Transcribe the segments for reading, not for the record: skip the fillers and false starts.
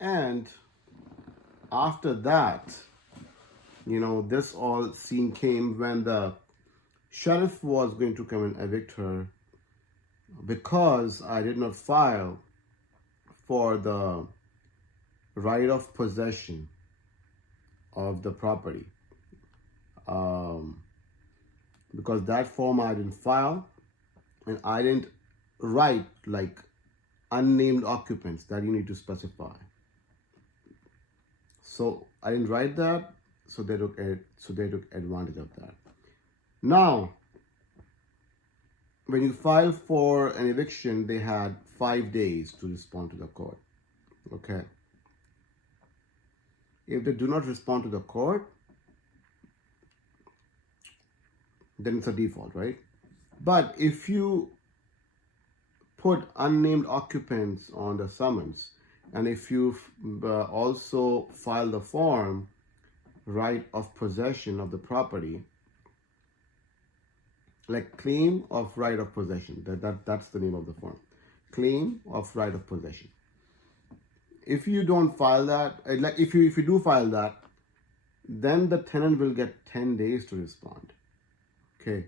And after that, this all scene came when the sheriff was going to come and evict her because I did not file for the right of possession of the property. Um, because that form I didn't file, and I didn't write like unnamed occupants that you need to specify. So I didn't write that, so they took advantage of that. Now, when you file for an eviction, they had 5 days to respond to the court. Okay. If they do not respond to the court, then it's a default, right? But if you put unnamed occupants on the summons, and if you also file the form right of possession of the property, like claim of right of possession, that's the name of the form, claim of right of possession. If you don't file that, like if you do file that, then the tenant will get 10 days to respond. Okay,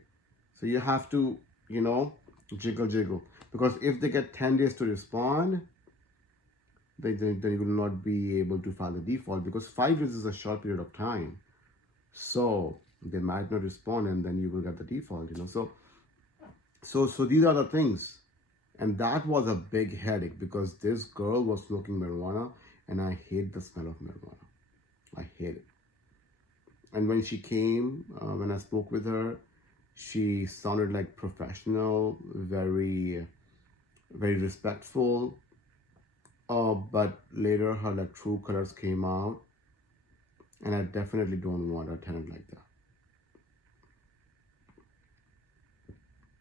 so you have to jiggle, because if they get 10 days to respond, then you will not be able to file the default, because 5 days is a short period of time. So they might not respond, and then you will get the default. So these are the things. And that was a big headache, because this girl was smoking marijuana, and I hate the smell of marijuana. I hate it. And when she came, when I spoke with her, she sounded like professional, very, very respectful. But later her like true colors came out, and I definitely don't want a tenant like that.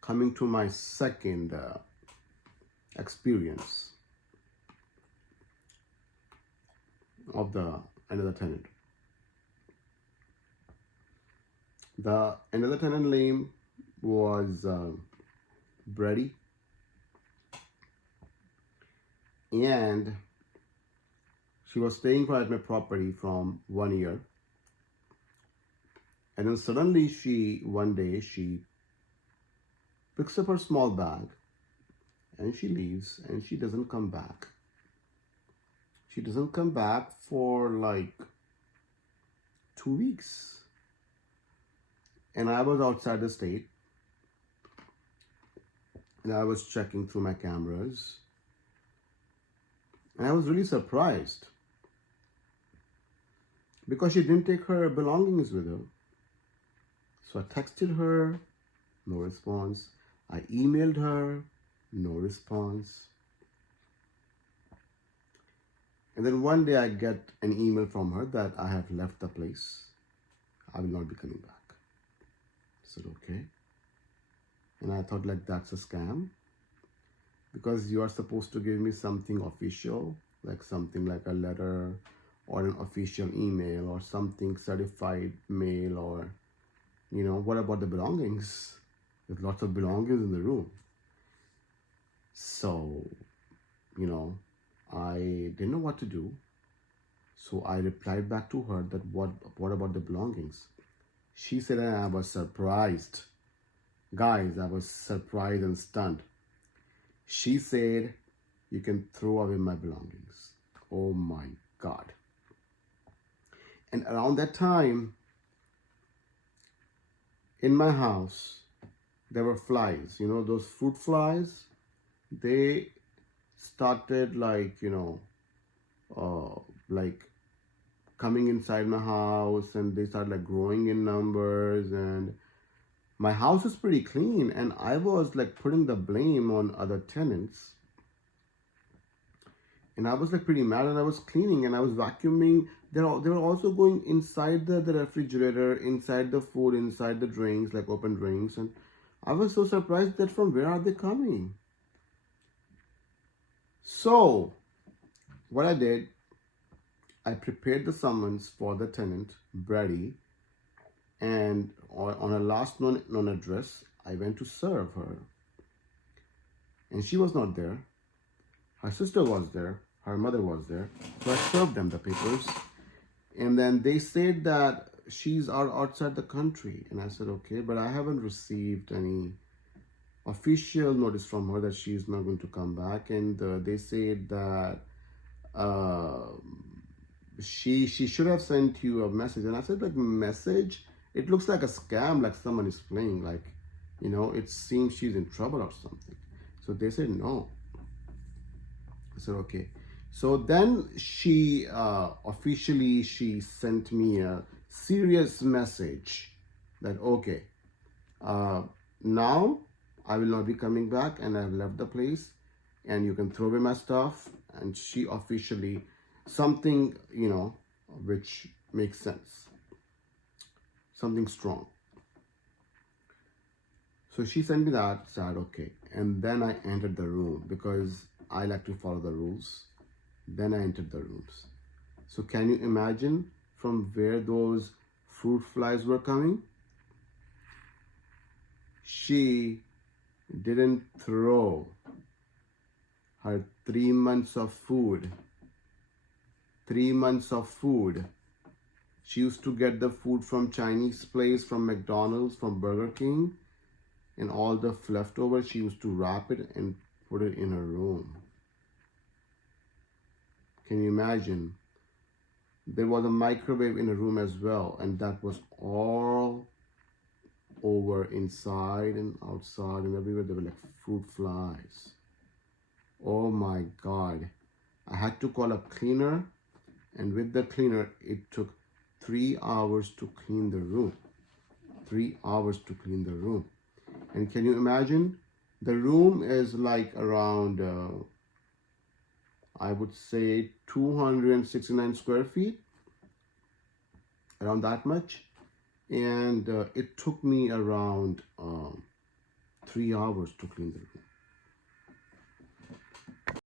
Coming to my second experience of another tenant. The another tenant name was Brady, and she was staying at my property from 1 year, and then suddenly one day she picks up her small bag and she leaves, and she doesn't come back. She doesn't come back for like 2 weeks. And I was outside the state, and I was checking through my cameras, and I was really surprised because she didn't take her belongings with her. So I texted her, no response. I emailed her, no response. And then one day I get an email from her that I have left the place. I will not be coming back. I said, okay. And I thought like that's a scam, because you are supposed to give me something official, like something like a letter or an official email or something certified mail, or what about the belongings? There's lots of belongings in the room. So I didn't know what to do. So I replied back to her that what about the belongings? She said, and I was surprised. Guys, I was surprised and stunned. She said, you can throw away my belongings. Oh my God. And around that time, in my house, there were flies. Those fruit flies? They started like coming inside my house, and they started like growing in numbers, and my house is pretty clean, and I was like putting the blame on other tenants, and I was like pretty mad, and I was cleaning and I was vacuuming. They were also going inside the refrigerator, inside the food, inside the drinks, like open drinks, and I was so surprised that from where are they coming? So what I did, I prepared the summons for the tenant, Brady, and on a last known address, I went to serve her. And she was not there. Her sister was there. her mother was there. So I served them the papers. And then they said that she's outside the country. And I said, okay, but I haven't received any official notice from her that she's not going to come back. And they said that she should have sent you a message. And I said, like, message? It looks like a scam, like someone is playing, like, you know, it seems she's in trouble or something. So they said no. I said, okay. So then she officially, she sent me a serious message that, okay, now I will not be coming back and I've left the place and you can throw away my stuff. And she officially, something, you know, which makes sense, something strong. So she sent me that, said okay. And then I entered the room because I like to follow the rules. Then I entered the rooms. So can you imagine from where those fruit flies were coming? She didn't throw her 3 months of food. 3 months of food. She used to get the food from Chinese place, from McDonald's, from Burger King, and all the leftover, she used to wrap it and put it in her room. Can you imagine? There was a microwave in the room as well, and that was all over inside and outside and everywhere. There were like fruit flies. Oh my God. I had to call a cleaner, and with the cleaner, it took 3 hours to clean the room. 3 hours to clean the room. And can you imagine? The room is like around, I would say 269 square feet, around that much. And it took me around 3 hours to clean the room.